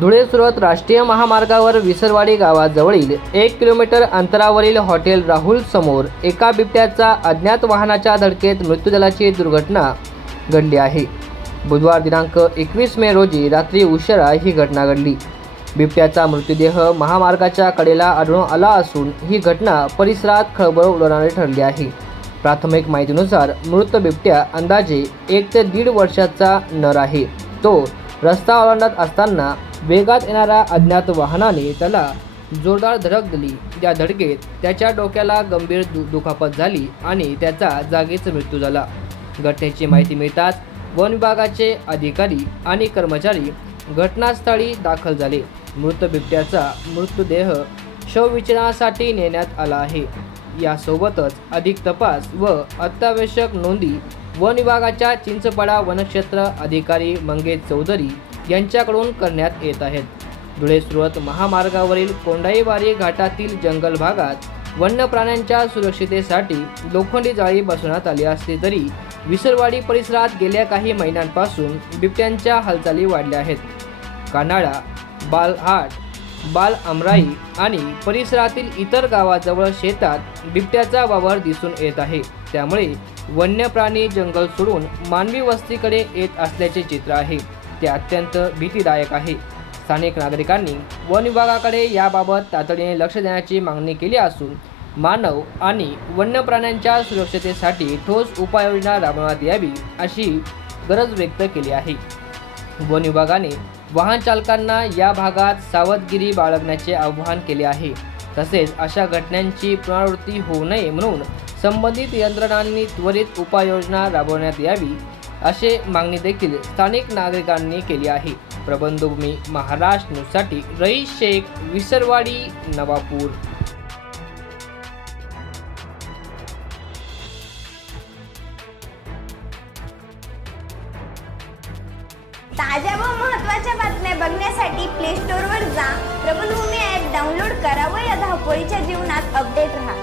धुळे सुरत राष्ट्रीय महामार्गावर विसरवाडी गावाजवळील एक किलोमीटर अंतरावरील हॉटेल राहुल समोर एका बिबट्याचा अज्ञात वाहनाच्या धडकेत मृत्यूदलाची दुर्घटना घडली आहे. बुधवार दिनांक एकवीस मे रोजी रात्री उशिरा ही घटना घडली. बिबट्याचा मृतदेह महामार्गाच्या कडेला आढळून आला असून ही घटना परिसरात खळबळ उडवणारी ठरली आहे. प्राथमिक माहितीनुसार मृत बिबट्या अंदाजे एक ते दीड वर्षाचा नर आहे. तो रस्ता ओलांडत असताना वेगात येणाऱ्या अज्ञात वाहनाने त्याला जोरदार धडक दिली. त्या धडकेत त्याच्या डोक्याला गंभीर दु दुखापत झाली आणि त्याचा जागीच मृत्यू झाला. घटनेची माहिती मिळताच वन विभागाचे अधिकारी आणि कर्मचारी घटनास्थळी दाखल झाले. मृत बिबट्याचा मृतदेह शवविचारासाठी नेण्यात आला आहे. यासोबतच अधिक तपास व अत्यावश्यक नोंदी वन विभागाच्या चिंचपाडा वनक्षेत्र अधिकारी मंगेश चौधरी यांच्याकडून करण्यात येत आहेत. धुळे सुरत महामार्गावरील कोंडाईवारी घाटातील जंगल भागात वन्य प्राण्यांच्या सुरक्षितेसाठी लोखंडी जाळी बसवण्यात आली असली तरी विसरवाडी परिसरात गेल्या काही महिन्यांपासून बिबट्यांच्या हालचाली वाढल्या आहेत. कानाडा बालहाट बाल अमराई आणि परिसरातील इतर गावाजवळ शेतात बिबट्याचा वावर दिसून येत आहे. त्यामुळे वन्य प्राणी जंगल सोडून मानवी वस्तीकडे येत असल्याचे चित्र आहे. ते अत्यंत भीतीदायक आहे. स्थानिक नागरिकांनी वन विभागाकडे याबाबत तातडीने लक्ष देण्याची मागणी केली असून मानव आणि वन्य प्राण्यांच्या सुरक्षतेसाठी ठोस उपाययोजना राबवण्यात यावी अशी गरज व्यक्त केली आहे. वन विभागाने वाहन चालकांना या भागात सावधगिरी बाळगण्याचे आवाहन केले आहे. तसेच अशा घटनांची पुनरावृत्ती होऊ नये म्हणून संबंधित यंत्रणांनी त्वरित उपाययोजना राबवण्यात यावी असे मागणी देखील स्थानिक नागरिकांनी केली आहे. प्रबंधभूमी महाराष्ट्र न्यूजसाठी रईस शेख विसरवाडी नवापूर. ताज्या व महत्त्वाच्या बातम्या बघण्यासाठी प्ले स्टोअरवर जा. प्रबलभूमी ॲप डाउनलोड करा व या धावपळीच्या जीवनात अपडेट राहा.